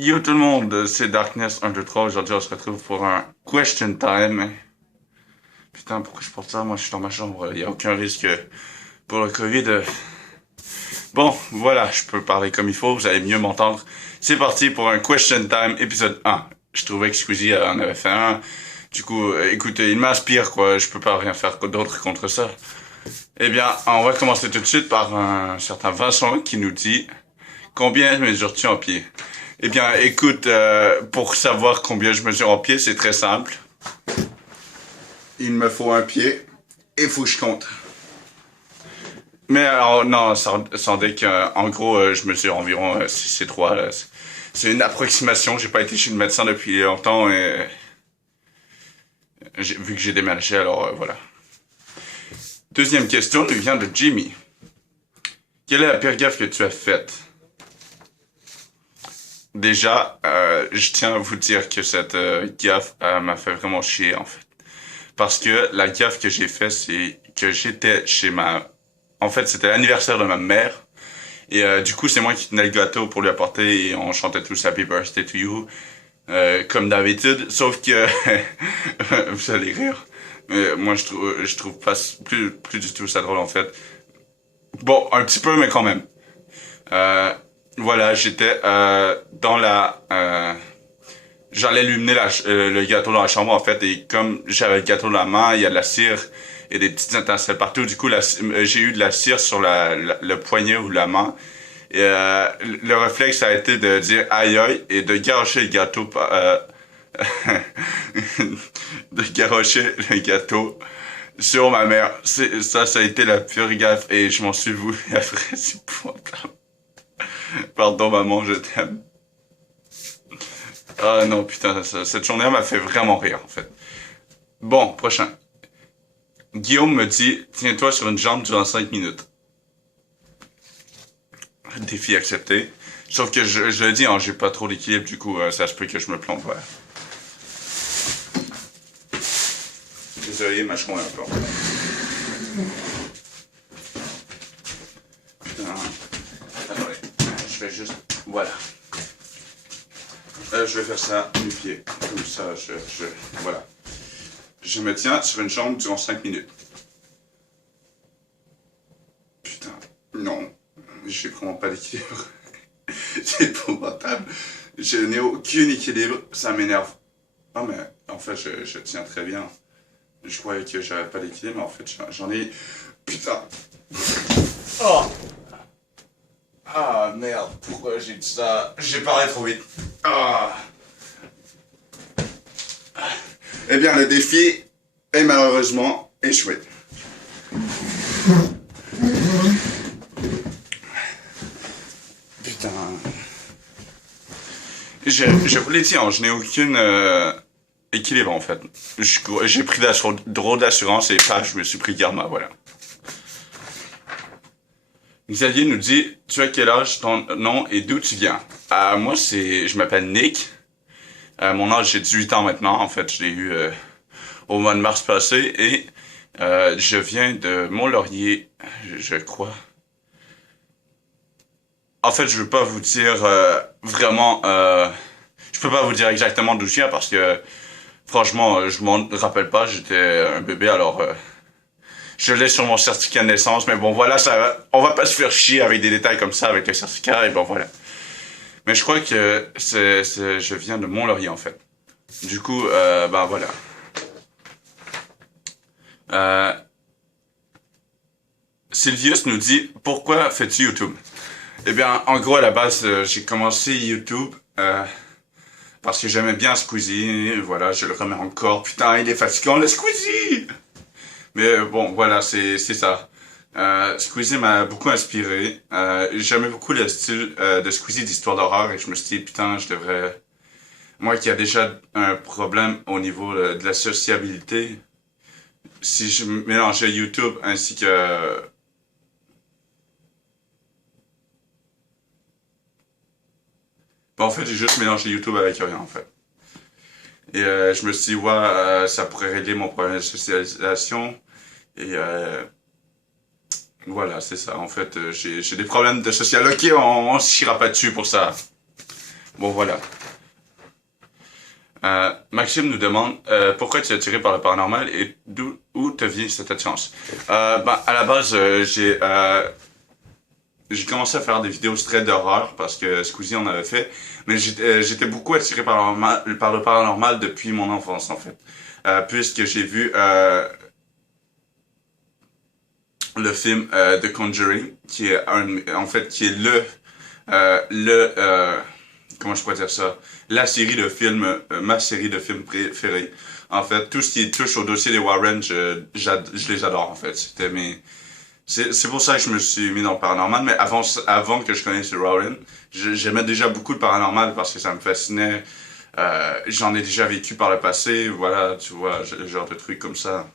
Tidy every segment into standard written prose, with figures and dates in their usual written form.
Yo tout le monde, c'est Darkness 123. Aujourd'hui, on se retrouve pour un question time. Putain, pourquoi je porte ça? Moi, je suis dans ma chambre. Il y a aucun risque pour le COVID. Bon, voilà, je peux parler comme il faut. Vous allez mieux m'entendre. C'est parti pour un question time épisode 1. Je trouvais que Squeezie en avait fait un. Du coup, écoutez, il m'inspire, quoi. Je peux pas rien faire d'autre contre ça. Eh bien, on va commencer tout de suite par un certain Vincent qui nous dit: combien mesures-tu en pied? Eh bien, écoute, pour savoir combien je mesure en pied, c'est très simple. Il me faut un pied et il faut que je compte. Mais alors, non, sans deck, en gros, je mesure environ 6 et 3. C'est une approximation. J'ai pas été chez le médecin depuis longtemps et vu que j'ai déménagé, alors voilà. Deuxième question nous vient de Jimmy. Quelle est la pire gaffe que tu as faite? Déjà, je tiens à vous dire que cette gaffe m'a fait vraiment chier, en fait. Parce que la gaffe que j'ai fait, c'est que j'étais chez ma... En fait, c'était l'anniversaire de ma mère. Et du coup, c'est moi qui tenais le gâteau pour lui apporter et on chantait tous Happy Birthday to You, comme d'habitude. Sauf que... vous allez rire. Mais moi, je trouve pas plus du tout ça drôle, en fait. Bon, un petit peu, mais quand même. Voilà, j'étais dans la... j'allais lui mener le gâteau dans la chambre, en fait, et comme j'avais le gâteau dans la main, il y a de la cire et des petites étincelles partout. Du coup, j'ai eu de la cire sur le poignet ou la main. Et le réflexe a été de dire aïe aïe et de garocher le gâteau de garocher le gâteau sur ma mère. Ça a été la pure gaffe et je m'en suis voulu après, c'est épouvantable. Pardon maman, je t'aime. Ah non, putain, cette journée m'a fait vraiment rire, en fait. Bon, prochain. Guillaume me dit: tiens-toi sur une jambe durant 5 minutes. Défi accepté. Sauf que je le dis, hein, j'ai pas trop d'équilibre, du coup, ça se peut que je me plante, voilà. Désolé, mâcheron un peu. Putain. Attendez, je vais juste... Voilà. Je vais faire ça du pied. Comme ça, voilà. Je me tiens sur une jambe durant 5 minutes. Putain, non. J'ai vraiment pas d'équilibre. C'est épouvantable. Je n'ai aucun équilibre. Ça m'énerve. Ah, mais en fait, je tiens très bien. Je croyais que j'avais pas d'équilibre, mais en fait, j'en ai... Putain. Oh. Ah, merde. Pourquoi j'ai dit ça? J'ai parlé trop vite. Ah. Eh bien, le défi est malheureusement échoué. Putain. Je vous l'ai dit, hein, je n'ai aucune équilibre en fait. J'ai pris drôle d'assurance et paf, je me suis pris karma, voilà. Xavier nous dit: tu as quel âge, ton nom et d'où tu viens? Moi, je m'appelle Nick. Mon âge, j'ai 18 ans maintenant. En fait, je l'ai eu au mois de mars passé et je viens de Mont-Laurier, je crois. En fait, je veux pas vous dire vraiment... je peux pas vous dire exactement d'où je viens parce que franchement, je m'en rappelle pas. J'étais un bébé, alors je l'ai sur mon certificat de naissance. Mais bon, voilà, on va pas se faire chier avec des détails comme ça avec le certificat et bon voilà. Mais je crois que je viens de Mont-Laurier en fait. Du coup, ben voilà. Sylvius nous dit: pourquoi fais-tu YouTube? Eh bien, en gros, à la base, j'ai commencé YouTube parce que j'aimais bien Squeezie. Voilà, je le remets encore. Putain, il est fatigant, le Squeezie! Mais bon, voilà, c'est ça. Squeezie m'a beaucoup inspiré. J'aimais beaucoup le style de Squeezie d'histoire d'horreur et je me suis dit, putain, je devrais... Moi qui a déjà un problème au niveau de la sociabilité, si je mélangeais YouTube ainsi que... Bon, en fait, j'ai juste mélangé YouTube avec rien, en fait. Et je me suis dit, ouais, ça pourrait régler mon problème de socialisation. Et voilà, c'est ça. En fait, j'ai des problèmes de social. Ok, on se chiera pas dessus pour ça. Bon, voilà. Maxime nous demande pourquoi tu es attiré par le paranormal et où te vient cette attirance. Ben, à la base, j'ai commencé à faire des vidéos très d'horreur parce que Squeezie en avait fait, mais j'étais beaucoup attiré par le paranormal depuis mon enfance en fait, puisque j'ai vu le film The Conjuring, qui est en fait qui est comment je pourrais dire ça, la série de films, ma série de films préférée. En fait, tout ce qui touche au dossier des Warren, je les adore en fait. C'est pour ça que je me suis mis dans le paranormal, mais avant que je connaisse les Warren, j'aimais déjà beaucoup le paranormal parce que ça me fascinait. J'en ai déjà vécu par le passé, voilà, tu vois, genre de trucs comme ça.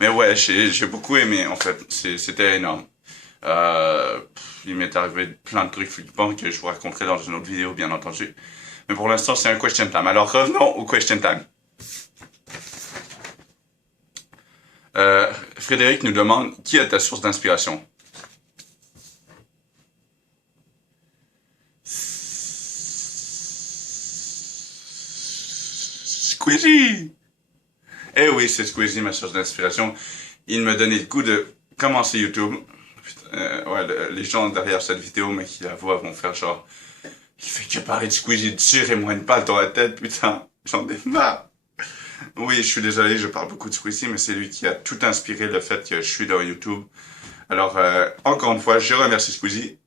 Mais ouais, j'ai beaucoup aimé en fait. C'était énorme. Il m'est arrivé plein de trucs flippants que je vous raconterai dans une autre vidéo, bien entendu. Mais pour l'instant, c'est un question time. Alors revenons au question time. Frédéric nous demande qui est ta source d'inspiration. Squeezie! Eh oui, c'est Squeezie, ma source d'inspiration. Il me donnait le coup de commencer YouTube. Ouais, les gens derrière cette vidéo, mais qui la voient, vont faire genre, il fait que parler de Squeezie dessus et moi une balle dans la tête, putain, j'en ai marre. Oui, je suis désolé, je parle beaucoup de Squeezie, mais c'est lui qui a tout inspiré le fait que je suis dans YouTube. Alors, encore une fois, je remercie Squeezie.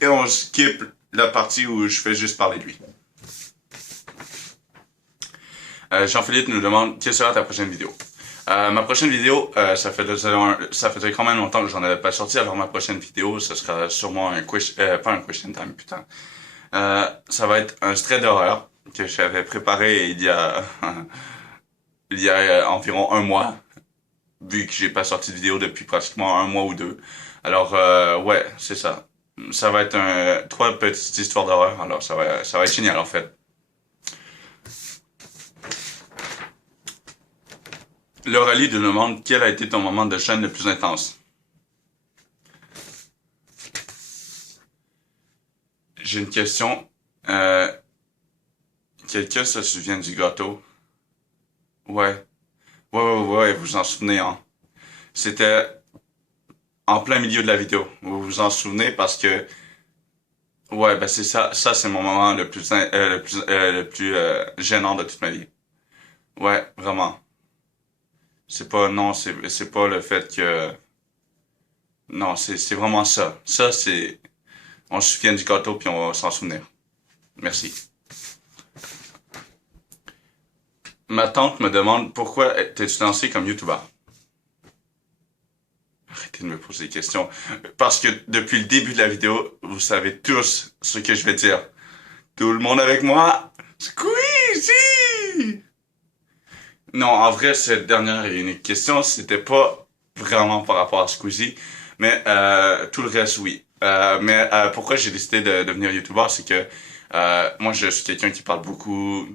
Et on skip la partie où je fais juste parler de lui. Jean-Philippe nous demande, quelle sera ta prochaine vidéo? Ma prochaine vidéo, ça faisait quand même longtemps que j'en avais pas sorti. Alors ma prochaine vidéo, ce sera sûrement pas un question time, putain. Ça va être un straight d'horreur que j'avais préparé il y a environ un mois, vu que j'ai pas sorti de vidéo depuis pratiquement un mois ou deux. Alors ouais, c'est ça. Ça va être trois petites histoires d'horreur. Alors ça va être génial en fait. Laurelie nous demande quel a été ton moment de chaîne le plus intense. J'ai une question. Quelqu'un se souvient du gâteau? Ouais. Ouais, vous vous en souvenez, hein? C'était en plein milieu de la vidéo. Vous vous en souvenez parce que, ouais, ben c'est ça. Ça, c'est mon moment le plus gênant de toute ma vie. Ouais, vraiment. C'est pas le fait que, non, c'est vraiment ça. Ça, on se souvient du gâteau puis on va s'en souvenir. Merci. Ma tante me demande pourquoi t'es-tu lancé comme YouTuber? Arrêtez de me poser des questions. Parce que depuis le début de la vidéo, vous savez tous ce que je vais dire. Tout le monde avec moi? Squeezie! Non, en vrai, cette dernière et unique question, c'était pas vraiment par rapport à Squeezie, mais tout le reste, oui. Mais pourquoi j'ai décidé de devenir YouTuber, c'est que moi, je suis quelqu'un qui parle beaucoup,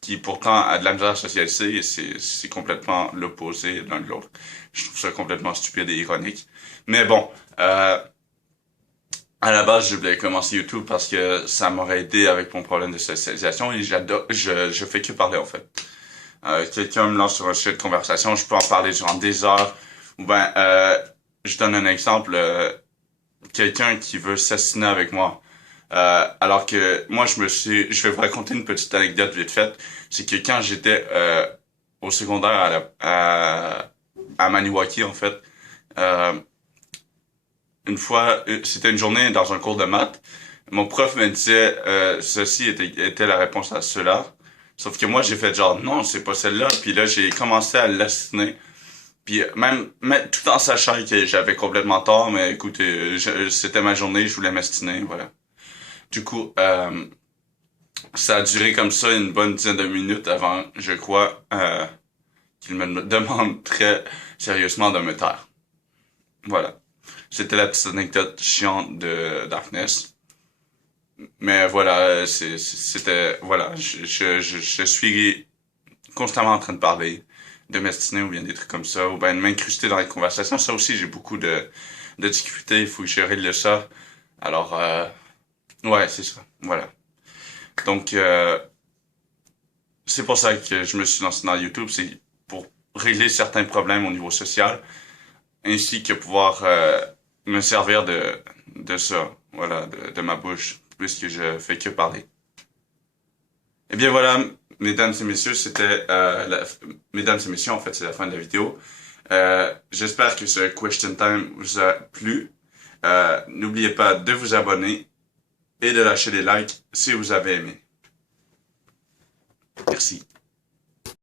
qui pourtant a de la misère à socialiser, et c'est complètement l'opposé l'un de l'autre. Je trouve ça complètement stupide et ironique. Mais bon, à la base, je voulais commencer YouTube parce que ça m'aurait aidé avec mon problème de socialisation et je fais que parler en fait. Quelqu'un me lance sur un sujet de conversation, je peux en parler durant des heures. Ou ben, je donne un exemple, quelqu'un qui veut s'assiner avec moi. Alors que moi, je vais vous raconter une petite anecdote vite faite. C'est que quand j'étais au secondaire à Maniwaki, en fait, euh, une fois, c'était une journée dans un cours de maths. Mon prof me disait, ceci était la réponse à cela. Sauf que moi, j'ai fait genre, non, c'est pas celle-là. Puis là, j'ai commencé à l'assiner. Puis même tout en sachant que j'avais complètement tort, mais écoutez, c'était ma journée, je voulais m'astiner, voilà. Du coup, ça a duré comme ça une bonne dizaine de minutes avant, je crois, qu'il me demande très sérieusement de me taire. Voilà. C'était la petite anecdote chiante de Darkness. Mais voilà, voilà, je suis constamment en train de parler de m'estiner ou bien des trucs comme ça, ou bien de m'incruster dans les conversations. Ça aussi, j'ai beaucoup de difficultés, il faut que je règle ça. Alors, ouais, c'est ça, voilà. Donc, c'est pour ça que je me suis lancé dans YouTube, c'est pour régler certains problèmes au niveau social, ainsi que pouvoir me servir de ça, voilà, de ma bouche, puisque je fais que parler. Eh bien voilà, mesdames et messieurs, mesdames et messieurs, en fait, c'est la fin de la vidéo. J'espère que ce question time vous a plu. N'oubliez pas de vous abonner et de lâcher des likes si vous avez aimé. Merci.